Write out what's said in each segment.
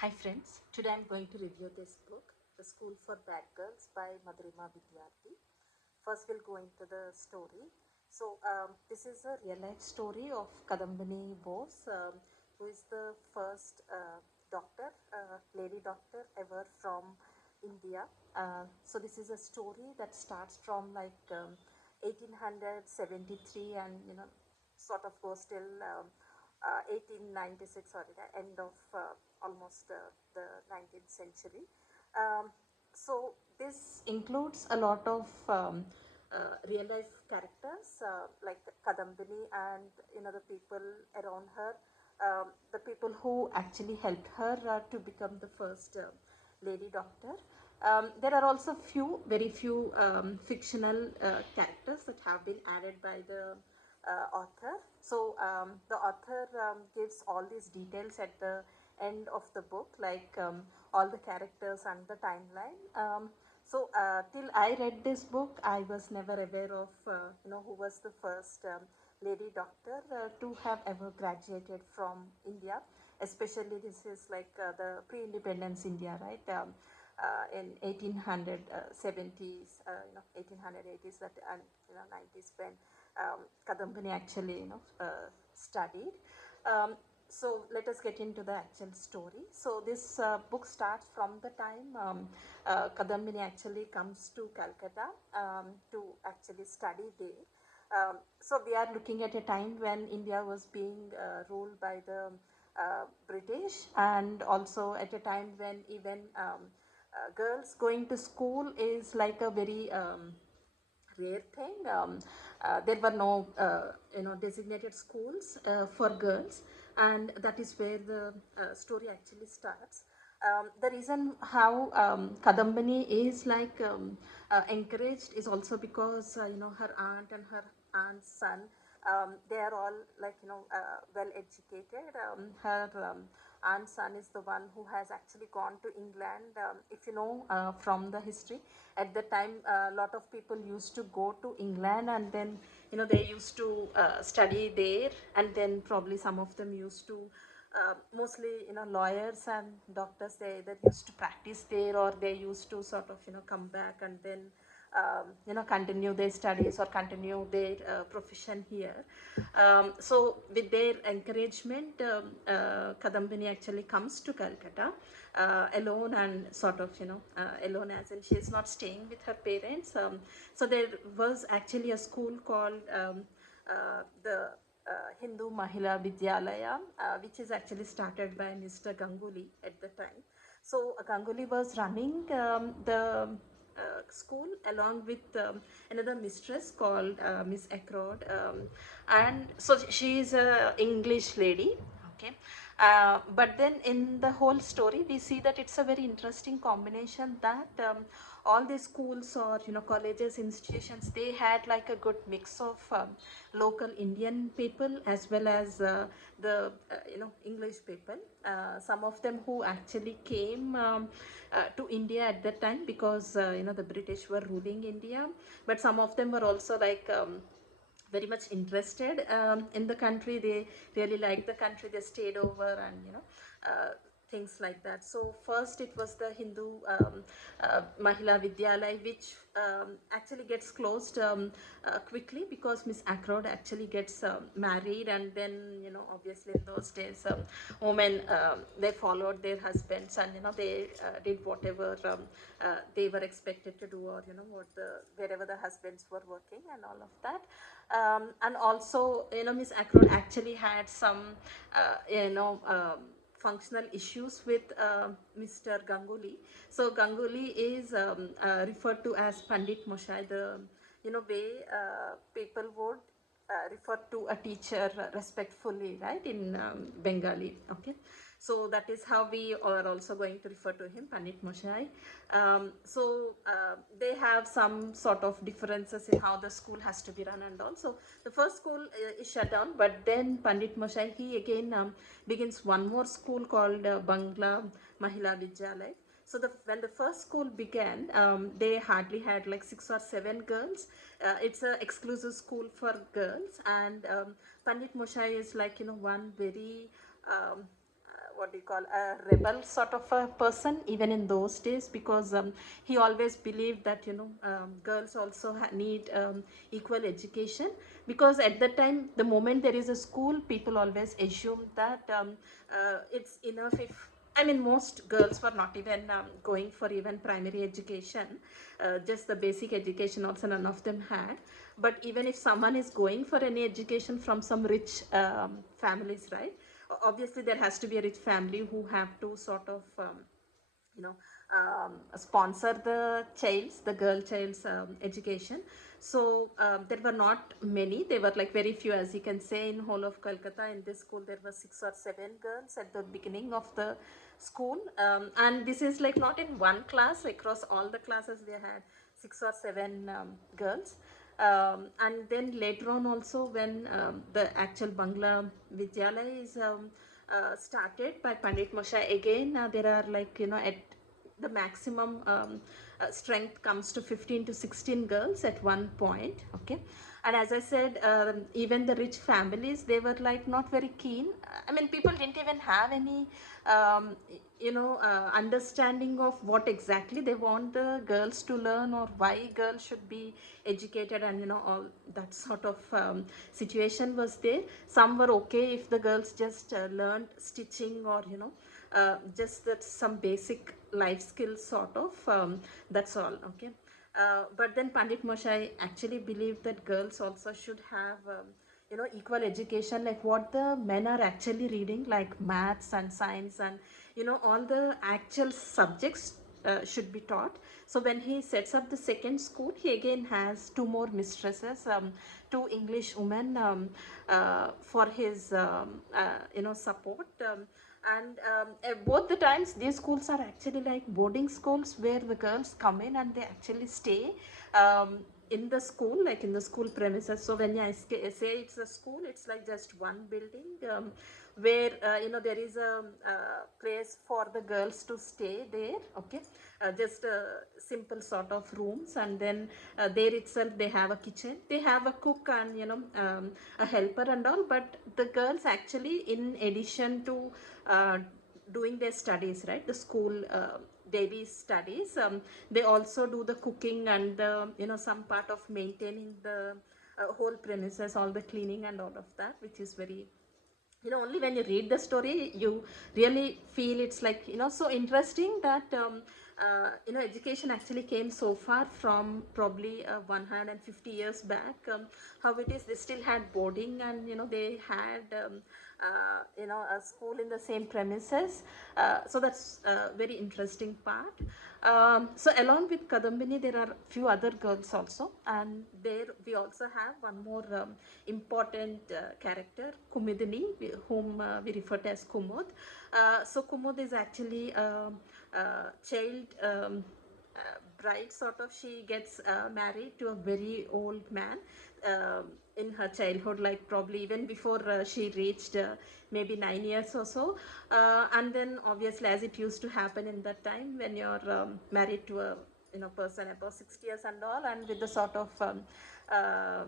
Hi friends, today I'm going to review this book, The School for Bad Girls by Madhurima Vidyarthi. First we'll go into the story. This is a real life story of Kadambini Bose, who is the first doctor, lady doctor ever from India. This is a story that starts from 1873 and sort of goes till 1896 or the end of almost the 19th century. Um, this includes a lot of real life characters like Kadambini and the people around her, the people who actually helped her to become the first lady doctor. There are also very few fictional characters that have been added by the author. The author gives all these details at the end of the book, like all the characters and the timeline. Till I read this book, I was never aware of who was the first lady doctor to have ever graduated from India. Especially this is like the pre-independence India, right? In 1870s, 1880s that and 90s when Kadambini actually studied. Let us get into the actual story. So this book starts from the time Kadambini actually comes to Calcutta to actually study there. We are looking at a time when India was being ruled by the British, and also at a time when even girls going to school is like a very rare thing. There were no designated schools for girls, and that is where the story actually starts. The reason how Kadambini is encouraged is also because her aunt and her aunt's son, they are all well educated. Her aunt's son is the one who has actually gone to England. If you know from the history, at the time a lot of people used to go to England, and then they used to study there, and then probably some of them used to mostly lawyers and doctors, they either used to practice there, or they used to sort of come back and then continue their studies or continue their profession here. With their encouragement, Kadambini actually comes to Calcutta alone, and sort of alone as in she is not staying with her parents. So there was actually a school called the Hindu Mahila Vidyalaya, which is actually started by Mr. Ganguly at the time. So Ganguly was running the school along with another mistress called Miss Ackroyd, and so she is a English lady. Okay, but then in the whole story, we see that it's a very interesting combination that all the schools or colleges, institutions, they had like a good mix of local Indian people as well as the English people. Some of them who actually came to India at that time because the British were ruling India, but some of them were also very much interested in the country. They really liked the country. They stayed over, and things like that. So first it was the Hindu Mahila Vidyalaya, which actually gets closed quickly because Miss Ackroyd actually gets married, and then obviously in those days women, they followed their husbands, and they did whatever they were expected to do, or wherever the husbands were working and all of that. And also Miss Ackroyd actually had some functional issues with Mr. Ganguly. So Ganguly is referred to as Pandit Moshai, the way people would refer to a teacher respectfully, right, in Bengali. Okay, so that is how we are also going to refer to him, Pandit Moshai. They have some sort of differences in how the school has to be run, and also the first school is shut down, but then Pandit Moshai, he again begins one more school called Bangla Mahila Vidyalaya. So when the first school began, they hardly had like 6 or 7 girls. It's an exclusive school for girls, and Pandit Moshai is like one very what do you call, a rebel sort of a person even in those days, because he always believed that girls also need equal education, because at that time, the moment there is a school, people always assume that it's enough if, I mean, most girls were not even going for even primary education, just the basic education also none of them had. But even if someone is going for any education from some rich families, right? Obviously, there has to be a rich family who have to sort of you know sponsor the girl child's education. So there were not many, there were like very few, as you can say, in whole of Calcutta. In this school there were 6 or 7 girls at the beginning of the school, and this is like not in one class, across all the classes they had 6 or 7 girls. And then later on also, when the actual Bangla Vidyalaya is started by Pandit Moshe, again there are like at the maximum strength comes to 15 to 16 girls at one point. Okay. And as I said, even the rich families, they were like not very keen. I mean, people didn't even have any understanding of what exactly they want the girls to learn, or why girls should be educated, and all that sort of situation was there. Some were okay if the girls just learned stitching, or just that some basic life skills sort of, that's all. Okay. But then Pandit Moshe actually believed that girls also should have equal education, like what the men are actually reading, like maths and science, and all the actual subjects should be taught. So when he sets up the second school, he again has 2 more mistresses, 2 English women, for his support. And both the times, these schools are actually like boarding schools, where the girls come in and they actually stay in the school, like in the school premises. So when I say it's a school, it's like just one building, where there is a place for the girls to stay there. Okay. Just simple sort of rooms, and then there itself they have a kitchen, they have a cook, and a helper and all. But the girls actually, in addition to doing their studies, right, the school daily studies, they also do the cooking, and the some part of maintaining the whole premises, all the cleaning and all of that, which is very, only when you read the story you really feel it's like, so interesting that education actually came so far from probably 150 years back. How it is, they still had boarding, and they had a school in the same premises. So that's a very interesting part. So along with Kadambini, there are few other girls also, and there we also have one more important character, Kumudini, whom we refer to as Kumud. So Kumud is actually a child bride sort of. She gets married to a very old man in her childhood, like probably even before she reached maybe 9 years or so. And then obviously, as it used to happen in that time, when you're married to a person above 60 years and all, and with the sort of uh,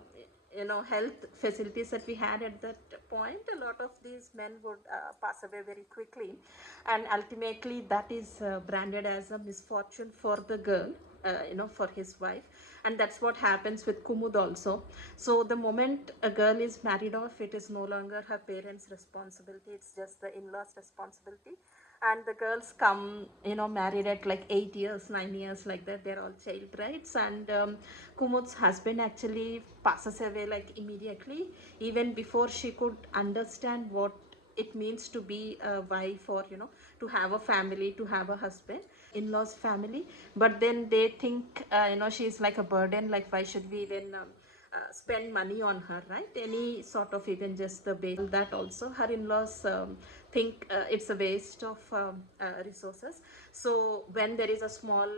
health facilities that we had at that point, a lot of these men would pass away very quickly, and ultimately that is branded as a misfortune for the girl, for his wife. And that's what happens with Kumud also. So the moment a girl is married off, it is no longer her parents' responsibility, it's just the in-laws' responsibility. And the girls come married at like 8 years, 9 years, like that, they're all child brides. And Kumud's husband actually passes away like immediately, even before she could understand what it means to be a wife, or to have a family, to have a husband, in-laws family. But then they think she's like a burden, like why should we even spend money on her, right? Any sort of, even just the base, that also her in-laws think it's a waste of resources. So when there is a small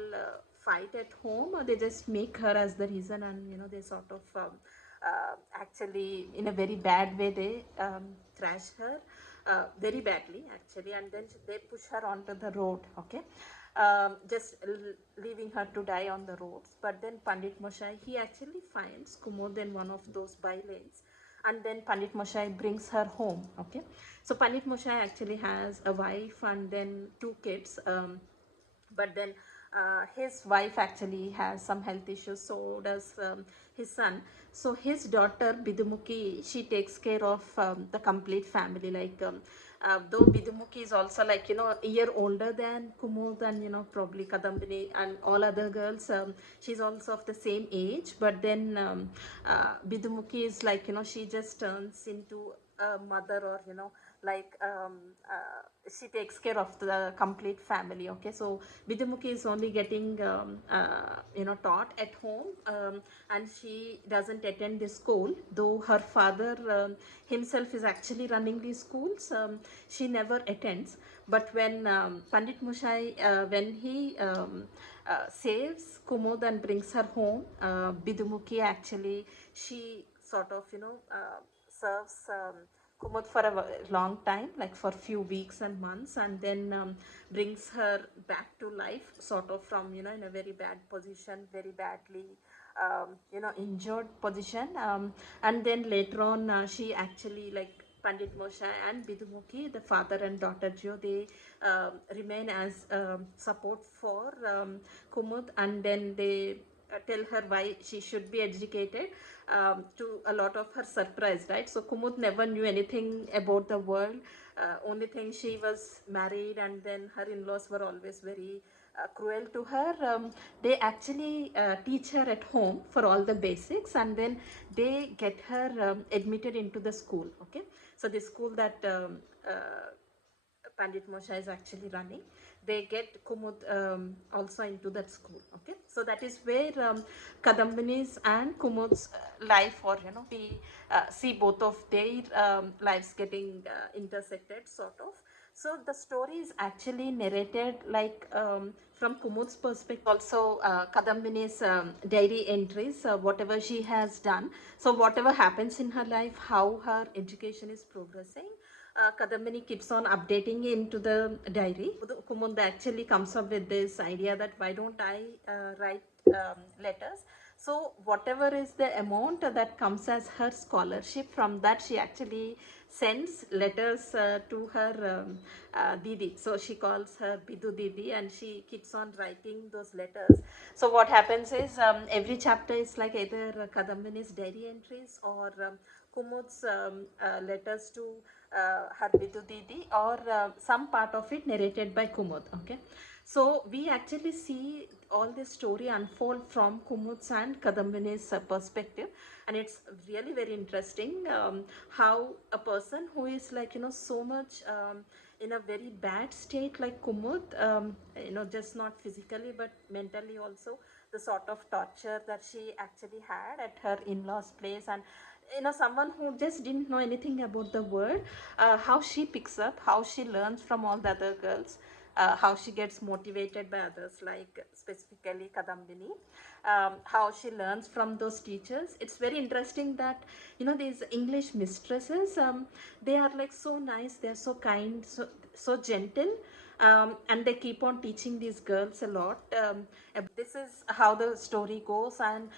fight at home, they just make her as the reason, and they sort of actually, in a very bad way, they trash her very badly actually, and then they push her onto the road. Okay. Just leaving her to die on the roads. But then Pandit Moshe, he actually finds Kumud in one of those by lanes, and then Pandit Moshai brings her home. Okay, so Pandit Moshai actually has a wife and then 2 kids. But then his wife actually has some health issues, so does his son. So his daughter Bidumuki, she takes care of the complete family, like though Bidumuki is also like, a year older than Kumud and, probably Kadambini and all other girls. She's also of the same age, but then Bidumuki is like, she just turns into a mother, or like she takes care of the complete family. Okay, so Bidumuki is only getting taught at home, and she doesn't attend the school, though her father himself is actually running these schools. She never attends. But when Pandit Mushai, when he saves Kumud and brings her home, Bidumuki actually, she sort of serves Kumud for a long time, like for few weeks and months, and then brings her back to life, sort of from, in a very bad position, very badly injured position. And then later on, she actually, like Pandit Moshe and Bidumuki, the father and daughter duo, they remain as support for Kumud, and then they tell her why she should be educated, to a lot of her surprise, right? So Kumud never knew anything about the world. Only thing, she was married, and then her in-laws were always very cruel to her. They actually teach her at home for all the basics, and then they get her admitted into the school. Okay, so the school that Pandit Moshe is actually running, they get Kumud also into that school. Okay, so that is where Kadambini's and Kumud's life, or we see both of their lives getting intersected, sort of. So the story is actually narrated like from Kumud's perspective, also Kadambini's diary entries, whatever she has done. So whatever happens in her life, how her education is progressing, Kadambini keeps on updating into the diary. Kumud actually comes up with this idea that why don't I write letters? So whatever is the amount that comes as her scholarship, from that she actually sends letters to her Didi. So she calls her Bidu Didi, and she keeps on writing those letters. So what happens is, every chapter is like either Kadambini's diary entries, or Kumud's letters to her Bidu Didi, or some part of it narrated by Kumud. Okay, so we actually see all this story unfold from Kumud's and Kadambini's perspective, and it's really very interesting how a person who is like, so much in a very bad state like Kumud, just not physically but mentally also, the sort of torture that she actually had at her in-laws place, and someone who just didn't know anything about the world, how she picks up, how she learns from all the other girls, how she gets motivated by others, like specifically Kadambini, how she learns from those teachers. It's very interesting that, these English mistresses, they are like so nice, they're so kind, so gentle, and they keep on teaching these girls a lot. This is how the story goes, and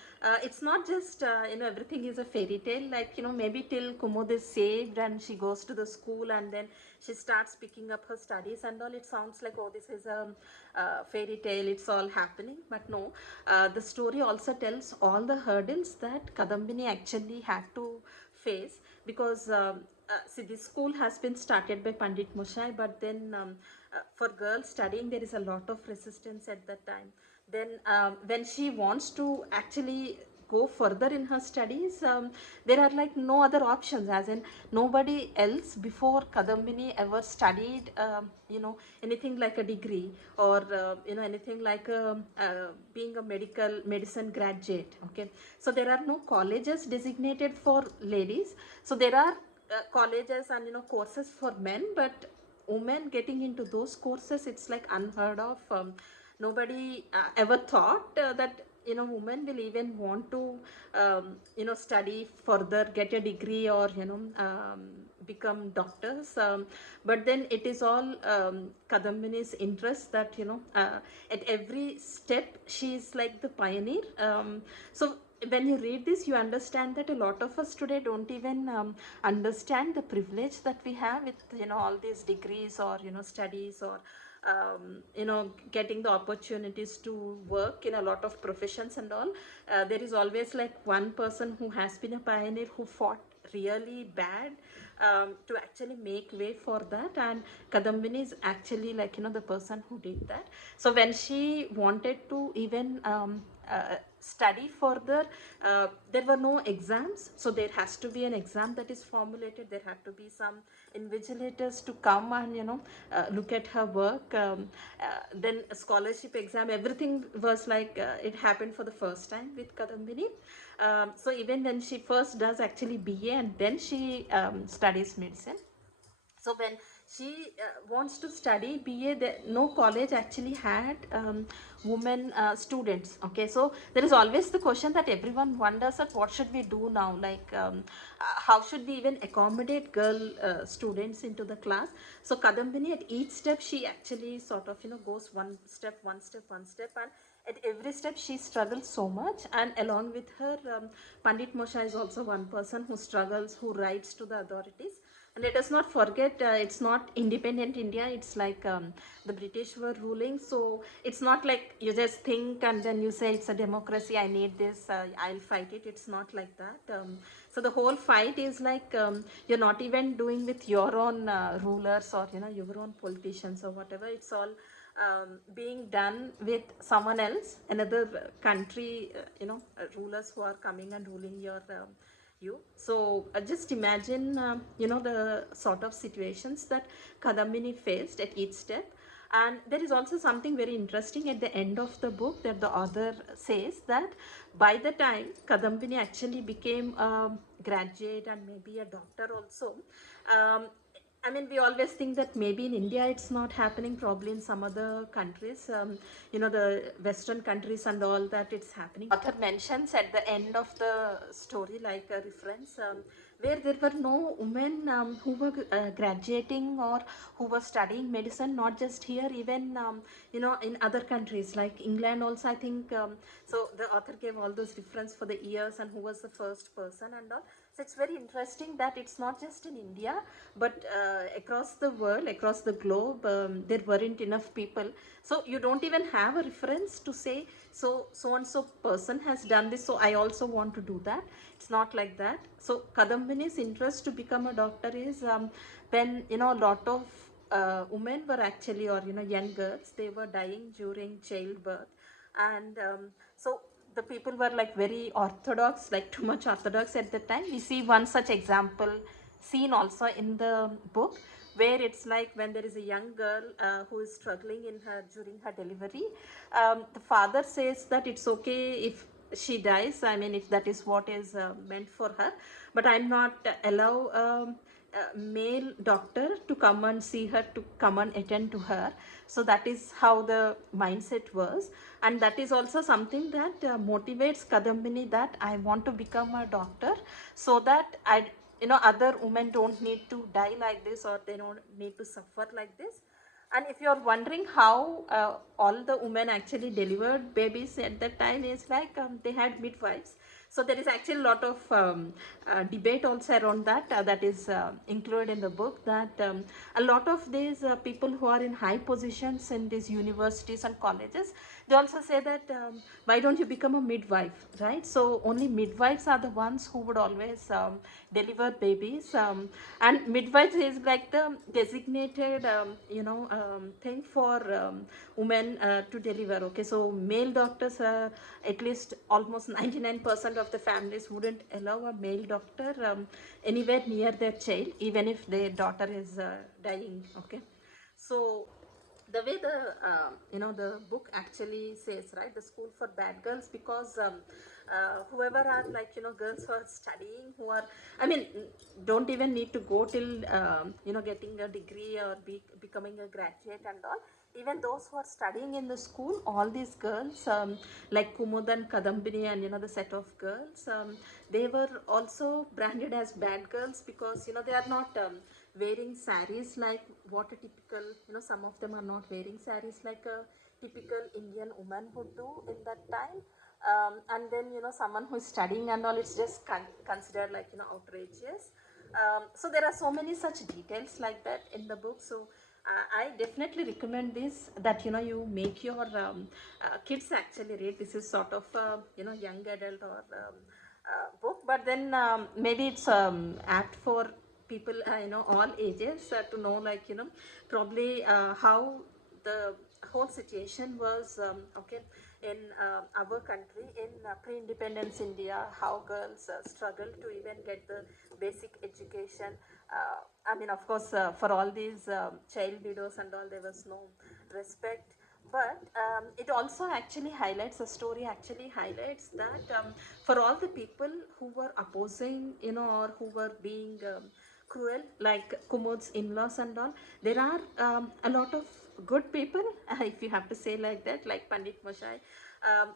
it's not just everything is a fairy tale, like, maybe till Kumud is saved and she goes to the school, and then she starts picking up her studies and all. It sounds like, oh, this is a fairy tale, it's all happening. But no, the story also tells all the hurdles that Kadambini actually had to face, because see, this school has been started by Pandit Mushai, but then for girls studying, there is a lot of resistance at that time. Then when she wants to actually go further in her studies, there are like no other options, as in nobody else before Kadambini ever studied anything like a degree, or anything like being a medicine graduate. Okay, so there are no colleges designated for ladies. So there are colleges and courses for men, but women getting into those courses, it's like unheard of. Nobody ever thought that women will even want to study further, get a degree, or become doctors. But then it is all Kadambini's interest that at every step she is like the pioneer. So when you read this, you understand that a lot of us today don't even understand the privilege that we have with, all these degrees, or studies, or getting the opportunities to work in a lot of professions and all. There is always like one person who has been a pioneer, who fought really bad to actually make way for that, and Kadambini is actually like, the person who did that. So when she wanted to even study further, there were no exams, so there has to be an exam that is formulated. There had to be some invigilators to come and look at her work. Then a scholarship exam, everything was like, it happened for the first time with Kadambini. So even when she first does actually BA, and then she studies medicine. So when she wants to study BA, no college actually had women students. Okay, so there is always the question that everyone wonders at, what should we do now, like how should we even accommodate girl students into the class. So Kadambini, at each step, she actually sort of goes one step, and at every step she struggles so much. And along with her, Pandit Mosha is also one person who struggles, who writes to the authorities. And let us not forget, it's not independent India. It's like the British were ruling. So it's not like you just think and then you say it's a democracy, I need this, I'll fight it. It's not like that. So the whole fight is like, you're not even doing with your own rulers, or your own politicians or whatever. It's all being done with someone else, another country, rulers who are coming and ruling you. So just imagine, the sort of situations that Kadambini faced at each step. And there is also something very interesting at the end of the book, that the author says that by the time Kadambini actually became a graduate and maybe a doctor also, um, I mean, we always think that maybe in India it's not happening, probably in some other countries, the Western countries and all, that it's happening. Author mentions at the end of the story, like a reference, where there were no women who were graduating or who were studying medicine, not just here, even, in other countries like England also, I think. So the author gave all those reference for the years and who was the first person and all. So it's very interesting that it's not just in India, but across the world, across the globe, there weren't enough people. So you don't even have a reference to say, so and so person has done this, so I also want to do that. It's not like that. So Kadambini's interest to become a doctor is, when a lot of women were actually, or young girls, they were dying during childbirth. And so the people were like very orthodox, like too much orthodox at the time. We see one such example scene also in the book, where it's like when there is a young girl who is struggling in her during her delivery. The father says that it's okay if she dies, I mean, if that is what is meant for her, but I'm not allow male doctor to come and see her, to come and attend to her. So that is how the mindset was. And that is also something that motivates Kadambini, that I want to become a doctor, so that other women don't need to die like this, or they don't need to suffer like this. And if you're wondering how all the women actually delivered babies at that time, is like, they had midwives. So there is actually a lot of debate also around that, that is included in the book, that a lot of these people who are in high positions in these universities and colleges, they also say that, why don't you become a midwife, right? So only midwives are the ones who would always deliver babies. And midwives is like the designated thing for women to deliver. Okay, so male doctors, at least almost 99% of the families wouldn't allow a male doctor anywhere near their child, even if their daughter is dying. Okay, so the way the book actually says, right, the school for bad girls, because whoever are like, girls who are studying, who are, I mean, don't even need to go till getting a degree or becoming a graduate and all. Even those who are studying in the school, all these girls, like Kumud and Kadambini, and the set of girls, they were also branded as bad girls, because they are not wearing saris like what a typical, some of them are not wearing saris like a typical Indian woman would do in that time. and then someone who is studying and all, it's just considered like outrageous. So there are so many such details like that in the book. So I definitely recommend this, that you make your kids actually read. This is sort of young adult or book, but then maybe it's apt for people all ages to know, like probably how the whole situation was, okay, in our country in pre-independence India, how girls struggle to even get the basic education. I mean, of course, for all these child widows and all, there was no respect. But it also actually highlights, the story actually highlights that for all the people who were opposing, or who were being cruel, like Kumud's in-laws and all, there are a lot of good people, if you have to say like that, like Pandit Moshai.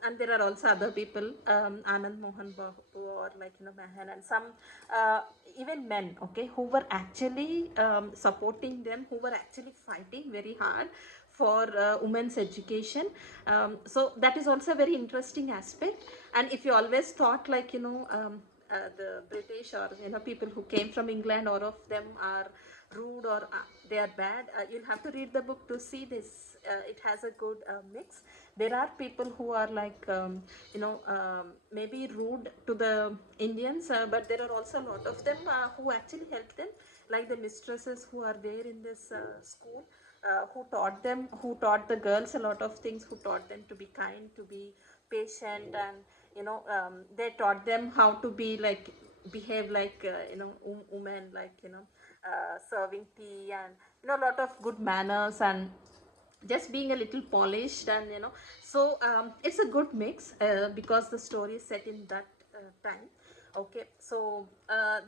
And there are also other people, Anand Mohan Babu, or like Mahan, and some even men, okay, who were actually supporting them, who were actually fighting very hard for women's education. So that is also a very interesting aspect. And if you always thought like the British, or people who came from England, all of them are rude, or they are bad, you'll have to read the book to see this. It has a good mix. There are people who are like maybe rude to the Indians, but there are also a lot of them who actually help them, like the mistresses who are there in this school, who taught the girls a lot of things, who taught them to be kind, to be patient, and they taught them how to be like, behave like women, like serving tea, and a lot of good manners, and just being a little polished, and so it's a good mix, because the story is set in that time. Okay, so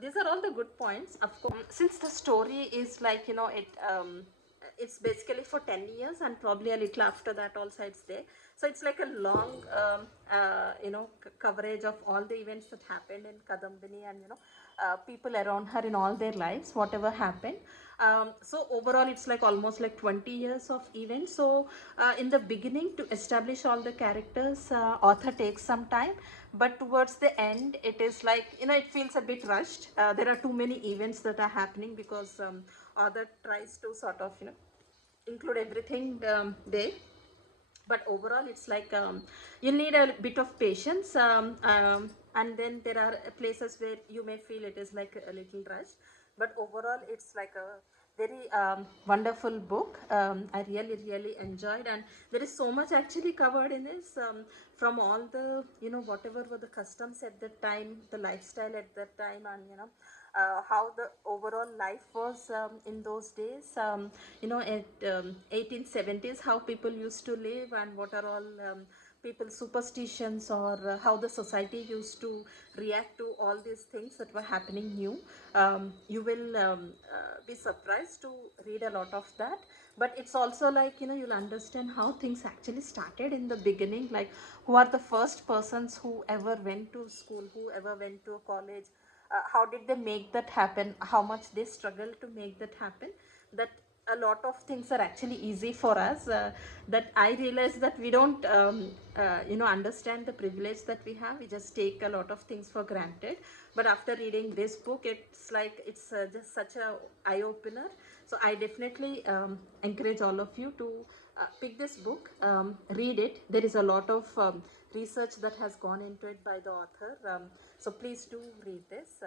these are all the good points. Of course, since the story is like it's basically for 10 years, and probably a little after that also it's there, so it's like a long coverage of all the events that happened in Kadambini, and people around her in all their lives, whatever happened. So overall it's like almost like 20 years of events. So in the beginning, to establish all the characters, author takes some time, but towards the end it is like it feels a bit rushed. There are too many events that are happening, because author tries to sort of include everything there. But overall it's like you need a bit of patience, and then there are places where you may feel it is like a little rushed, but overall it's like a very wonderful book. I really enjoyed, and there is so much actually covered in this, from all the whatever were the customs at that time, the lifestyle at that time, and how the overall life was in those days, at 1870s, how people used to live, and what are all people's superstitions, or how the society used to react to all these things that were happening new. You will be surprised to read a lot of that. But it's also like you'll understand how things actually started in the beginning, like who are the first persons who ever went to school, who ever went to a college, how did they make that happen, how much they struggled to make that happen. That a lot of things are actually easy for us, that I realize that we don't understand the privilege that we have. We just take a lot of things for granted, but after reading this book, it's like it's just such a eye opener. So I definitely encourage all of you to pick this book, read it. There is a lot of research that has gone into it by the author, so please do read this.